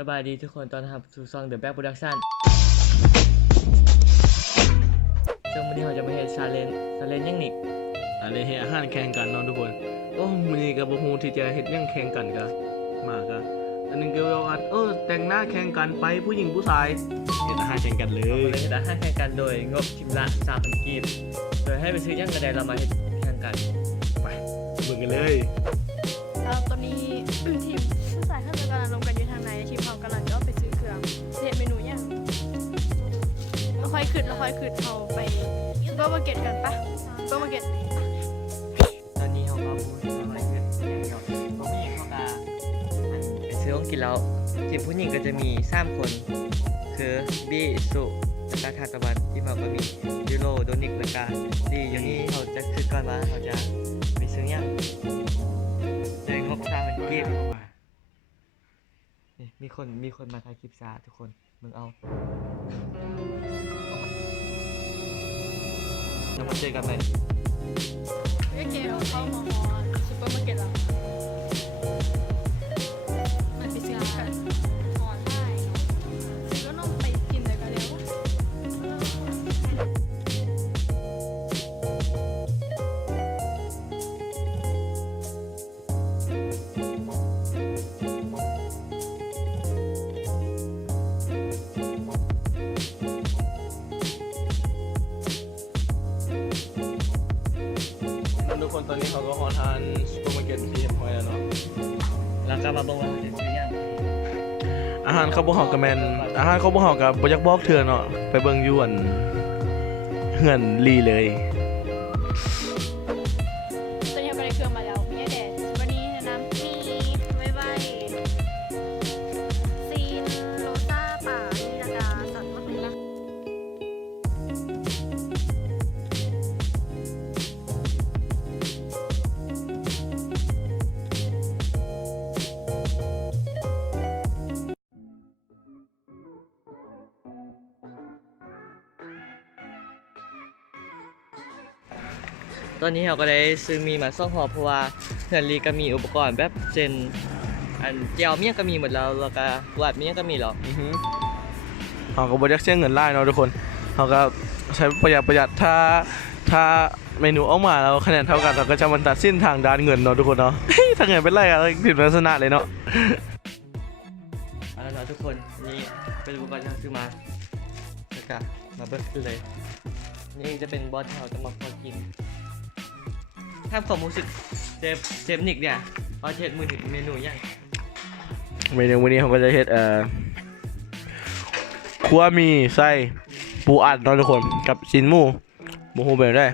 สบายดีทุกคนตอนทำสู่ซอง The Back Production ซึ่งวันนี้เราจะมาเฮ็ดชาเลนยังนิกอะไรเฮ็ดอาหารแข่งกันเนาะทุกคนโอ้มื้อนี้ก็บ่ฮู้ที่จะเฮ็ดหยังแข่งกันก็มาก็อันนึงก็ว่าแต่งหน้าแข่งกันไปผู้หญิงผู้ชายเฮ็ดอาหารแข่งกันเล เรา ย เลยเฮ็ดอาหารแข่งกันโดยงบชิ้นละ 3,000 กีบโดยให้ไปซื้อยังกระไดเรามาเฮ็ดแข่งกันไปเบิ่งกันเลยตอนนี้ทีมผู้สายข้าราชการลงกันอยู่ทางไหนทีมเรากำลังจะไปซื้อเครื่องเห็ดเมนูอย่างเราค่อยขึ้นเขาไปซูเปอร์มาร์เก็ตกันปะซูเปอร์มาร์เก็ต ตอนนี้เราก็มาเฮ็ดอย่างเดียวผู้หญิงเขาก็ไปซื้อของกินแล้วทีมผู้หญิงก็จะมี3คนคือบี้สุแล้วก็ทานตะวันที่เราก็มียูโรโดนิกแล้วก็ดีอยู่นี่เขาจะคือก่อนว่าเขาจะไปซื้อยังโดยงบ3,000 กีบนี่มีคนมาถ่ายคลิปซาทุกคนมึงเอาแล้วมาเจอกันไหม โอเคเราเข้ามาซูเปอร์มาร์เก็ตแล้วมันไปซื้อกันออนไลน์ซื้อก็ต้องไปกินเลยกันแล้วทุกคนตอนนี้เขาก็ฮอทานซุปเปอร์มาร์เก็ตที่เห็นพอยแล้วเนาะ แล้วก็มาบอกว่าจะซื้อยัง อาหารเขาบ่เฮาก็แม่นอาหารเขาบ่เฮาก็บ่อยากบอกเทื่อเนาะไปเบิ่งอยู่เฮือนลีเลย ตอนนี้เราไปได้เครื่องมาแล้วมีแดดวันนี้น้ำมีไว้ซีนโรซ่าป่ามีนาดาสัตว์มะเขือ ตอนนี้เราก็ได้ซื้อมีมาซ่องหอเพราะว่าเฮือนลีก็มีอุปกรณ์แบบเช่นอันเจียวเมียก็มีหมดแล้วแล้วก็วาดเมียก็มีแล้ว เขาก็บ่อยากเสียเงินหลายเนาะทุกคนเขาก็ใช้ประหยัดถ้าเมนูออกมาแล้วคะแนนเท่ากันเราก็จะมันตัดสินทางด้านเงินเนาะทุกคนเนาะ ถ้าเงินเป็นไรอะผิดลักษณะเลยเนาะ เอาละเนาะทุกคนนี่เป็นอุปกรณ์ที่เราซื้อมาแล้วก็มาเบิร์เลยนี่จะเป็นบอสที่เราจะมาพอกินถ้าความรู้สึกเซฟนิกเนี่ยเขาเช็ดมือถึงเมนูยัง เมนูวันนี้เขาก็จะเฮ็ดคั่วมีไส้ปูอัดเนาะทุกคนกับชิ้นหมูฮู้แบบได้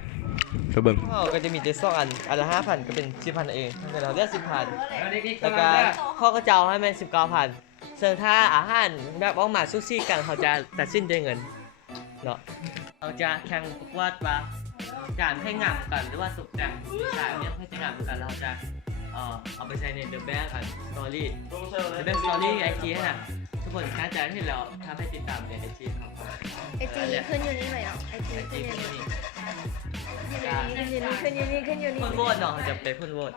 ไปเบิ่ง ก็จะมีเจ็ดซองอันละ5,000ก็เป็น10,000เองแต่เราเลือก10,000แล้วก็ข้อกระเจ้าให้มัน19,000ส่วนถ้าอาหารแบบออกมาซุซี่กันเขาจะตัดสินด้วยเงินเนาะเราจะแข่งประกวดว่าการให้งามกันหรือว่าตกแต่งดีไซน์เนี่ยให้งามกันเราจะเอาไปใช้ใน The Bank Story The Bank Story IG นะทุกคนน่าจะเห็นแล้วถ้าไม่ติดตามใน IG ครับ ไอจีขึ้นอยู่นี่เลยอ่ะไอจี IG ขึ้นอยู่ นี่ นี่ขึ้นอยู่นี่ คนโหวตเนาะจะเป็นคนโหวต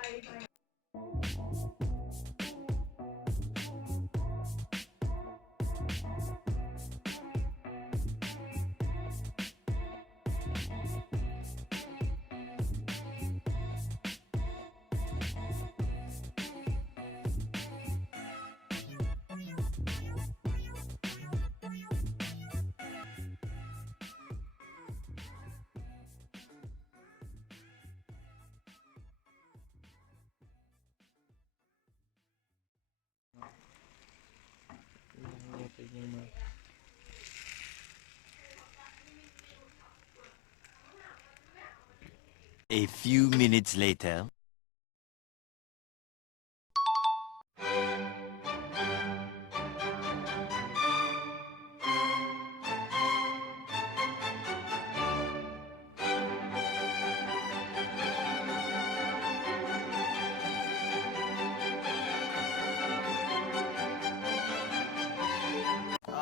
A few minutes later.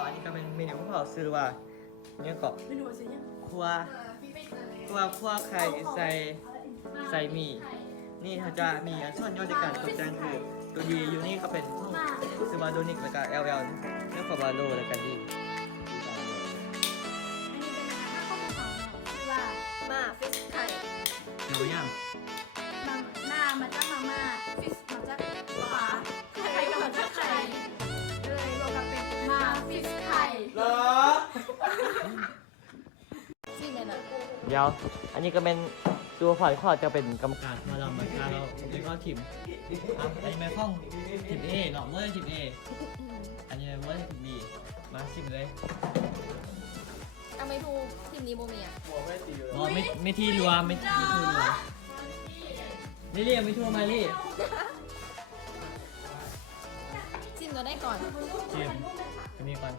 อันนี้ก็เป็นเมนูของเขาซื้อว่าเนี่ยก็ เมนูอะไรเนี่ย ครัวไข่ใส่หมี่นี่เขาจะมีส่วนย่อยในการตกแต่งคือ ตัวดีอยู่นี่ก็เป็นซูบาโดนิกแล้วก็ LL แล้วก็บาโลแล้วกันดี ว่ามาฟิสไข่ รู้ยัง หน้ามาจากมาม่าฟิสมาจากปลาไข่ก็มาจากไข่เลยรวมกันเป็นมาฟิสไข่ เหรอ ซิ่งเลยนะ เดี๋ยวอันนี้ก็เป็นตัวฝ่ายข้อจะเป็นกรรมการมาเราเหมือนกันเราแล้วก็ทีมอ่ะอันนี้เป็นห้องทีม A เนาะเมื่อทีม A อันนี้เมื่อทีม B มาชิมเลย เอาไม่ถูกทีมนี้โบเมีย อ๋อไม่ที่รัวไม่ที่รัวนี่เรียกไม่ทั่วมาลี่ ซิ่งตัวได้ก่อน ชิมตัวนี้ก่อน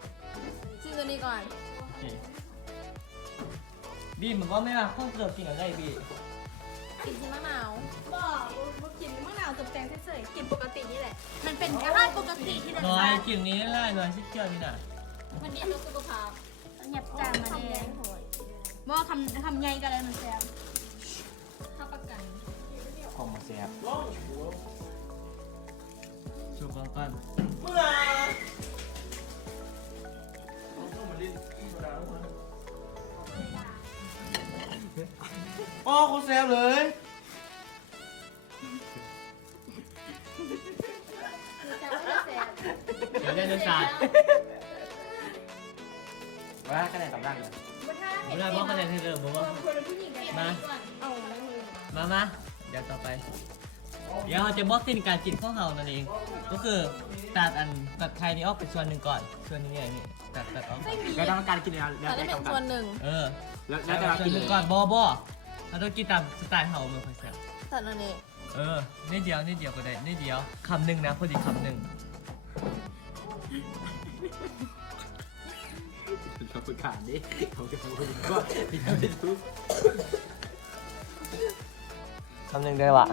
ซิ่งตัวนี้ก่อน โอเคบีมันก็ไม่มาห้องเกือบกินอะไรบี กินชิมะนาว บอกกินมะนาวตกแต่งเฉยๆกินปกตินี่แหละ มันเป็นอาหารปกติที่เรา น้อยกินนี้ได้หน่อยชิเกียวนี่น่ะ มันดีต่อสุขภาพ หยับจานมาแดงบอกคำใหญ่กันเลยมันแซ่บ ถ้าประกัน ของมาแซ่บ ชูกองก้อน อ๋อคุณแซ่บเลย เดี๋ยวได้รสชาติ ว่าคะแนนตำดังเลย เวลาบอกคะแนนให้เริ่มบอกว่ามามาเดี๋ยวต่อไป เดี๋ยวเราจะบอกสิ่งการกินของเรานั่นเอง ก็คือตัดไข่นี้ออกเป็นส่วนหนึ่งก่อน ส่วนนี้เนี่ยนี่ตัดออก แล้วกรรมการกินแล้ว แต่ได้เป็นส่วนหนึ่ง เออ แล้ว ส่ จะ วน กิน หนึ่งก่อนบเราต้องกินตามสไตล์เฮาเมืองไทยแซ่บ ส่วนอันนี้ เออนิดเดียวก็ได้นิดเดียวคำหนึ่งนะพอดีคำหนึ่ง เขาไปขาดดิเขาจะพูดก็ติดติดทุก คำหนึ่งได้วะ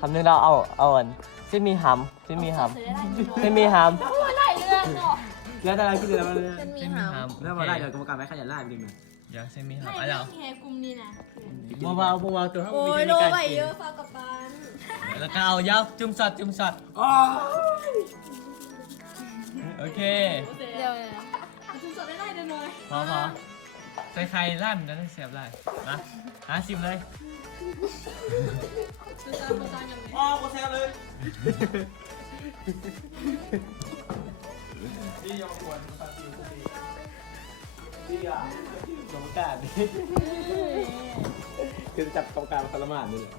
คำหนึ่งเราเอาอันที่มีหำที่มีหำที่มีหำ หลายเรื่องเนาะ แล้วแต่เราคิดเลยว่า เป็นมี ที่มี หาง หำ แล้วมาได้เดี๋ยวกรรมการไม่ขยันไล่ไปดึงหน่อย เดี๋ยวเส้นมี ห หำ ลาย อะไร เรื่ เอา องแฮกลุ่มนี้นะ เบาตัวเขา โอ้ วิ ย ธี โล การ ไป กิ เย น อะฟ้ากับปาน แล้วก็เอายับจุ่มสอดโอเค เดี๋ยว คุณสดได้ไล่เดินเลย พอใส่ไข่ล่ามนั้นเสียบได้มาหาซิมเลย สุดตาสุดตาอย่างนี้ อ๋อกูแซ่บเลยนี่ยังมาควรมาตีนี่อ่ะกรรมการนี่คือจับกรรมการมาทรมานนี่แหละ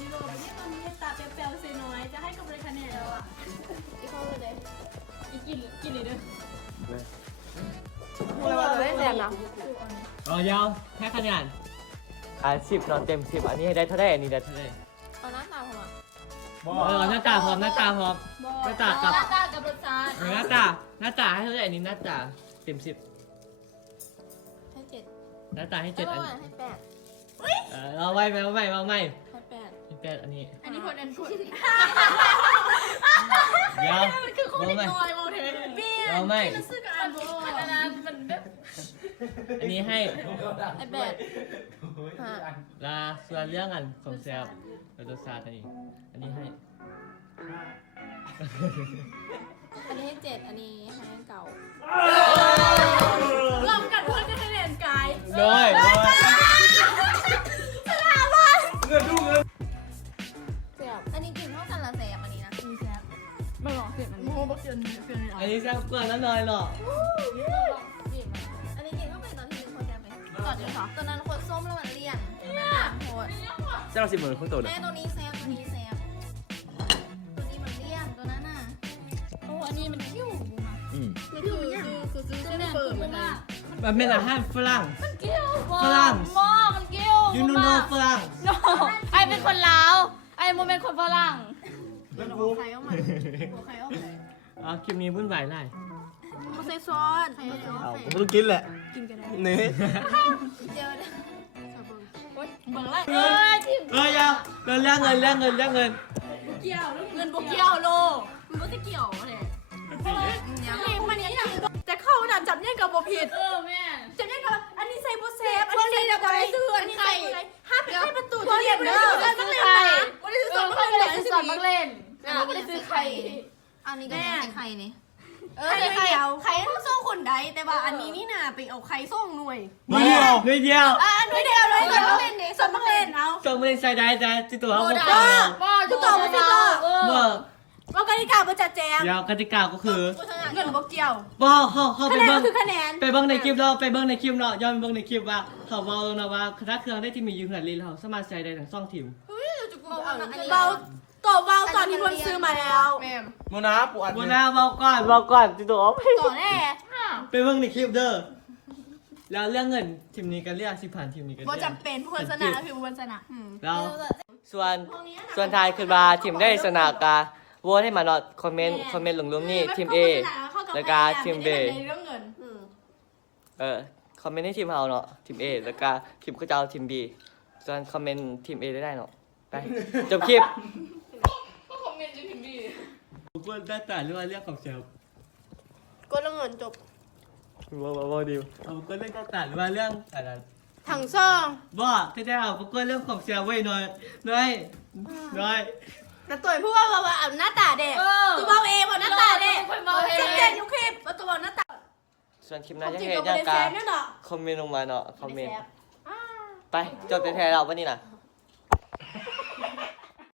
ยูโรไม่ใช่ตอนนี้ตาเปรี้ยวๆเซน้อยจะให้กำไรคะแนนแล้วอ่ะ อีกเข้าเลย อีกกินเลยเด้อ ไม่แซ่บนะ ยาวแค่คะแนน10นอนเต็ม10อันนี้ให้ได้เท่าไหร่อันนี้ได้เท่าไหร่ เอาหน้าตาผมอ่ะ หน้าตาพร้อมหน้าตากับ หน้าตากับรสชาติ หน้าตาให้เท่าไหร่อันนี้หน้าตาเต็ม10 ให้เจ็ด หน้าตาให้ เจ็ด 7อัน ให้แปด เอาไว้ให้แปด ให้8อันนี้ อันนี้คนอันคุณ เดี๋ยว คือคน เอา เล็ก ไหม น้อยโมเทนเบี้ย เอาไหม มันซื้อกับอันโบอันนั้นมันแบบ อันนี้ให้ ให้แปดห้า ลาส่วนเรื่องอันของแซบเป็นตัวซาตัวนี้อันนี้ให้ อันนี้ให้เจ็ดอันนี้ให้เก่า รวมกันเพื่อนก็ให้เรียนกาย เลย เสียบอันนี้กินเท่ากันละแสบอันนี้นะ ไม่หรอกเสียมันโม่บักเกินเกิน อันนี้แซบกว่านั้นหน่อยหรอ อันนี้กินเข้าไปตอนที่นึงคนแซ่บไหมก่อนดีค่ะตอนนั้นคนส้มแล้วมันเลี่ยนโหด เจ้าสิบหมื่นคนโต แม่ตัวนี้แซ่บตัวนี้แซ่บตัวนี้มันเลี่ยนตัวนั้นน่ะ โอ้อันนี้มันคิ้วบุ้งอ่ะ นี่คือซื้อเส้นเปิดเหมือนกัน มันเป็นอาหารฝรั่ง เกี้ยว ฝรั่ง หม้อมันเกี้ยว ยูนูโนฝรั่ง โนไอเป็นคนลาวไอโมเป็นคนฝรั่ง ใครเอามาใครเอามา คลิปนี้วุ่นวายไร เขาใส่ซอสใครเอา ผมต้องกินแหละ กินกันได้ เนื้อ เดี๋ยว เบิ่งไร จิ้ม ยาวเรื่องเงินเกี่ยวเงินบวกเกี่ยวโลมันก็จะเกี่ยวเลย เนี่ย นี่มันนี่แต่เข้าน่ะจับเนี่ยกับโบผิดแม่จับเนี่ยกับอันนี้ใส่โบเซฟอันนี้ใส่กับอะไรซื้ออันนี้ใส่อะไรห้าเป็นให้ประตูที่เรียนเด้อแล้วนักเรียนนะวันนี้ซื้อสอนนักเรียนเลย สอนมักเล่น อันนี้ก็จะซื้อไข่ อันนี้ก็ได้ไข่นี่ ไข่เดียวไข่ต้องส่งคนใดแต่ว่าอันนี้นี่น่ะไปเอาไข่ส่งหน่วย หน่วยเดียว หน่วยเดียวเลยส่วนมาเล่นเด็กส่วนมาเล่นเอา ส่งมาเล่นใส่ได้แต่ที่ตัวเขา ทุกตัวมาสิตัว เมื่อ ว่ากติกามันจะแจม ยาวกติกาก็คือ เงินบอกเกี่ยว ว่าเขาไป คะแนน เบิ้ ก็ ง คือคะแนน ไปเบิ้งในคลิปเราไปเบิ้งในคลิปเนาะย้อนไปเบิ้งในคลิปว่าเขาเว้าแล้วนะว่าถ้าเครื่องได้ที่มีอยู่เหือนลีเราสามารถใช้ได้ทั้ง2ทีม เบาตัวเบาตอนที่มันซื้อมาแล้ว โมนาปูอัด บ่น่าเว้าก่อนที่ตัวเอา ต่อแน่ ไปเบิ่งในคลิปเด้อ แล้วเรื่องเงินทีมนี้ก็เรียกสิผ่านทีมนี้ก็ บ่ เรียก จำเป็นผู้คนชนะคือผู้คนชนะ แล้วส่วนท้ายคือว่าทีมได้ชนะกาโหวตให้มาเนาะคอมเมนต์ลงๆนี่ทีม A แล้วก็ทีม B เรื่องเงิน คอมเมนต์ให้ทีมเฮาเนาะทีม A แล้วก็ทีมเขาจะเอาทีม B ส่วนคอมเมนต์ทีม A ได้เนาะไปจบคลิปคอมเมนต์ทีม B กูได้แต่เรื่องของเซล ก็เรื่องเงินจบ ว้าวดิวเอาก็เรื่องต่างๆหรือว่าเรื่องอะไร ถังซ่อง บ่ที่ได้เอาก็เรื่องของเสียไว้หน่อย แต่ตัวพูดว่าเอาหน้าตาเด็กตัวเบาเองบอกหน้าตาเด็กชัดเจนทุกคลิปว่าตัวหน้าตา ส่วนคลิปหน้า จ จะ ริง เห็น ก็ ยั ไม่ ง ได้ กา แซมนั่นหรอ คอมเมนต์ลงมาเนาะคอมเมนต์ไปจบแต่แท้เราปะนี่นะ